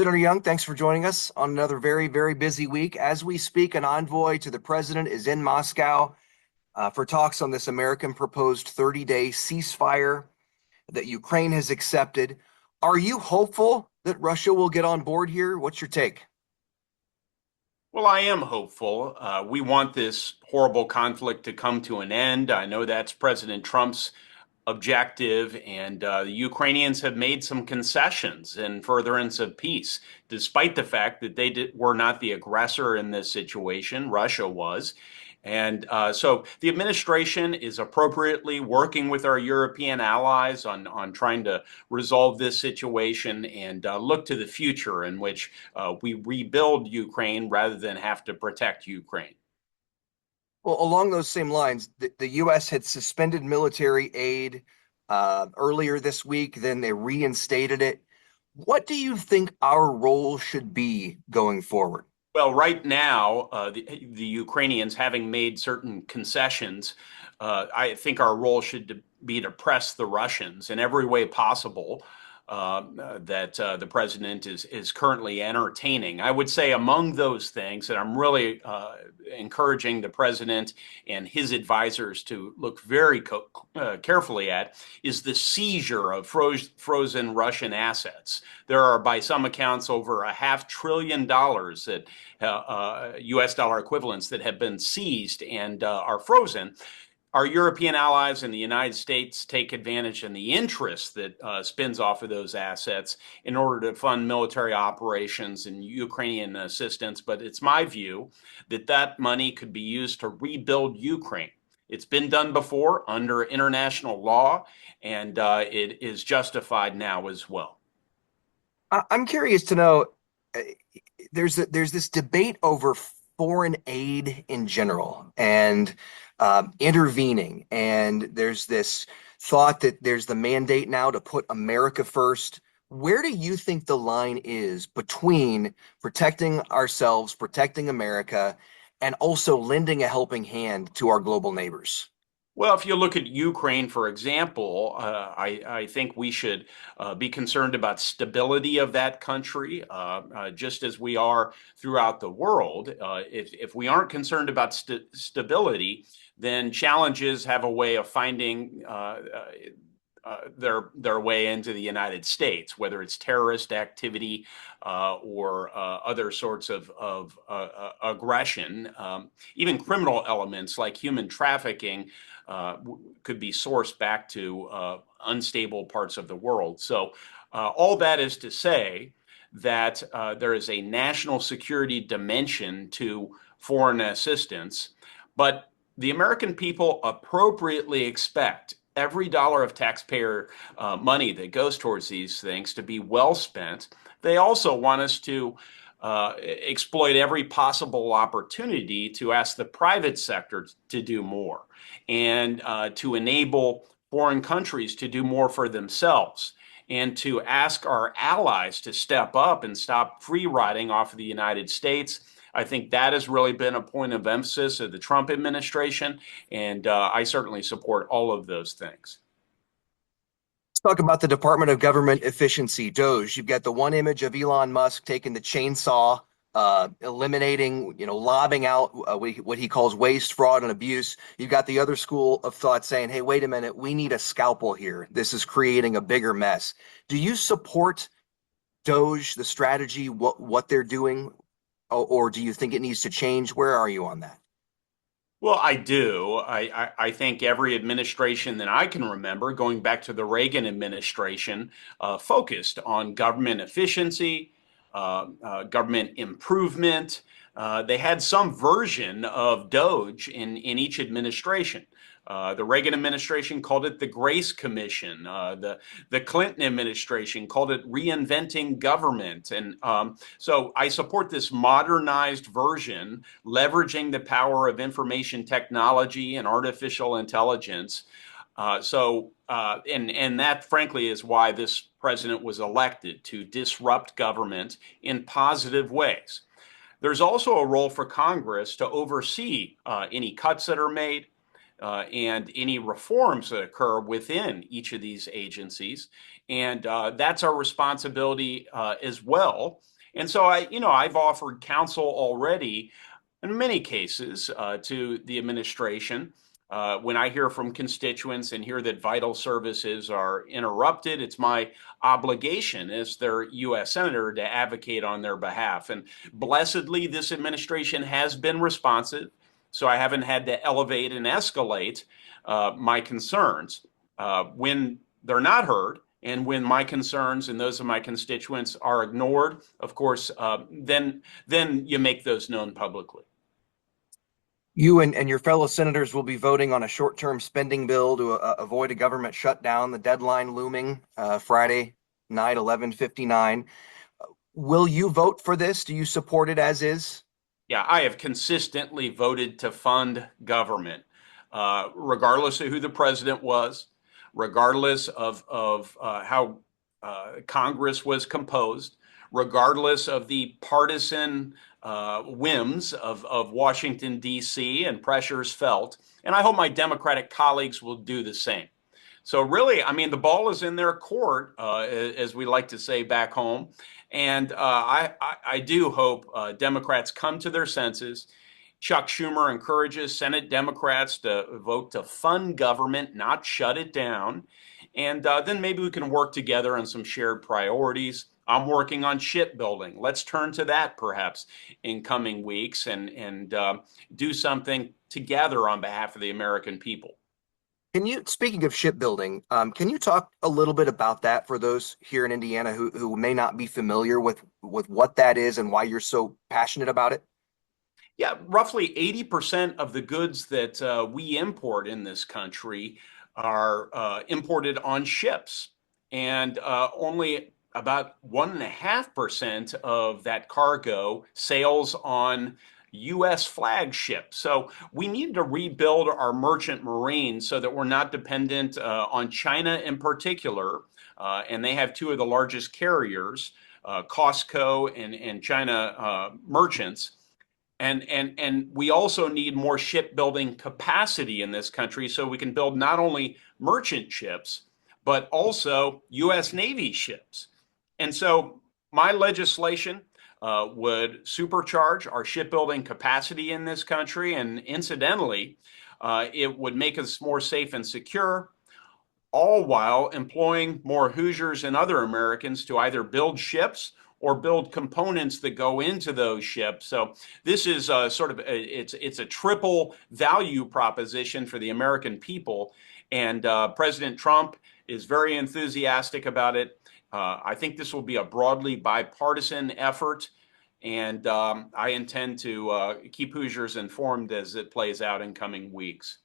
Senator Young, thanks for joining us on another very, very busy week. As we speak, an envoy to the president is in Moscow for talks on this American proposed 30-day ceasefire that Ukraine has accepted. Are you hopeful that Russia will get on board here? What's your take? Well, I am hopeful. We want this horrible conflict to come to an end. I know that's President Trump's objective, and the Ukrainians have made some concessions in furtherance of peace, despite the fact that were not the aggressor in this situation. Russia was. And so the administration is appropriately working with our European allies on trying to resolve this situation and look to the future in which we rebuild Ukraine rather than have to protect Ukraine. Well, along those same lines, the U.S. had suspended military aid earlier this week, then they reinstated it. What do you think our role should be going forward? Well, right now, the Ukrainians having made certain concessions, I think our role should be to press the Russians in every way possible that the president is currently entertaining. I would say among those things that I'm really encouraging the president and his advisors to look very carefully at is the seizure of frozen Russian assets. There are, by some accounts, over $500 billion that U.S. dollar equivalents that have been seized and are frozen. Our European allies and the United States take advantage in the interest that spins off of those assets in order to fund military operations and Ukrainian assistance. But it's my view that that money could be used to rebuild Ukraine. It's been done before under international law, and it is justified now as well. I'm curious to know, uh, there's this debate over foreign aid in general and intervening, and there's this thought that there's the mandate now to put America first. Where do you think the line is between protecting ourselves, protecting America, and also lending a helping hand to our global neighbors? Well, if you look at Ukraine, for example, I think we should be concerned about stability of that country, just as we are throughout the world. If we aren't concerned about stability, then challenges have a way of finding their way into the United States, whether it's terrorist activity or other sorts of aggression, even criminal elements like human trafficking could be sourced back to unstable parts of the world. So all that is to say that there is a national security dimension to foreign assistance, but the American people appropriately expect every dollar of taxpayer money that goes towards these things to be well spent. They also want us to exploit every possible opportunity to ask the private sector to do more and to enable foreign countries to do more for themselves and to ask our allies to step up and stop free riding off of the United States. I think that has really been a point of emphasis of the Trump administration, and I certainly support all of those things. Let's talk about the Department of Government Efficiency, DOGE. You've got the one image of Elon Musk taking the chainsaw, eliminating, lobbing out what he calls waste, fraud, and abuse. You've got the other school of thought saying, hey, wait a minute, we need a scalpel here. This is creating a bigger mess. Do you support DOGE, the strategy, what they're doing, or do you think it needs to change? Where are you on that? Well, I do. I think every administration that I can remember, going back to the Reagan administration, focused on government efficiency, government improvement. They had some version of DOGE in each administration. The Reagan administration called it the Grace Commission. The Clinton administration called it reinventing government. And so I support this modernized version, leveraging the power of information technology and artificial intelligence. And that, frankly, is why this president was elected, to disrupt government in positive ways. There's also a role for Congress to oversee any cuts that are made, and any reforms that occur within each of these agencies. And that's our responsibility as well. And so I've offered counsel already in many cases to the administration. When I hear from constituents and hear that vital services are interrupted, it's my obligation as their U.S. Senator to advocate on their behalf. And blessedly, this administration has been responsive, so I haven't had to elevate and escalate my concerns. When they're not heard, and when my concerns and those of my constituents are ignored, of course, then you make those known publicly. You and your fellow senators will be voting on a short-term spending bill to avoid a government shutdown. The deadline looming Friday night, 11:59. Will you vote for this? Do you support it as is? Yeah, I have consistently voted to fund government, regardless of who the president was, regardless of how Congress was composed, regardless of the partisan whims of Washington, D.C. and pressures felt. And I hope my Democratic colleagues will do the same. So really, I mean, the ball is in their court, as we like to say back home. And I do hope Democrats come to their senses. Chuck Schumer encourages Senate Democrats to vote to fund government, not shut it down. And then maybe we can work together on some shared priorities. I'm working on shipbuilding. Let's turn to that perhaps in coming weeks and do something together on behalf of the American people. Can you, speaking of shipbuilding, can you talk a little bit about that for those here in Indiana who may not be familiar with what that is and why you're so passionate about it? Yeah, roughly 80% of the goods that we import in this country are imported on ships, and only about 1.5% of that cargo sails on U.S. flagships. So we need to rebuild our merchant marine so that we're not dependent on China in particular, and they have two of the largest carriers, Costco and China merchants. And we also need more shipbuilding capacity in this country so we can build not only merchant ships, but also U.S. Navy ships. And so my legislation would supercharge our shipbuilding capacity in this country. And incidentally, it would make us more safe and secure, all while employing more Hoosiers and other Americans to either build ships or build components that go into those ships. So this is it's a triple value proposition for the American people, and President Trump is very enthusiastic about it. I think this will be a broadly bipartisan effort, and I intend to keep Hoosiers informed as it plays out in coming weeks.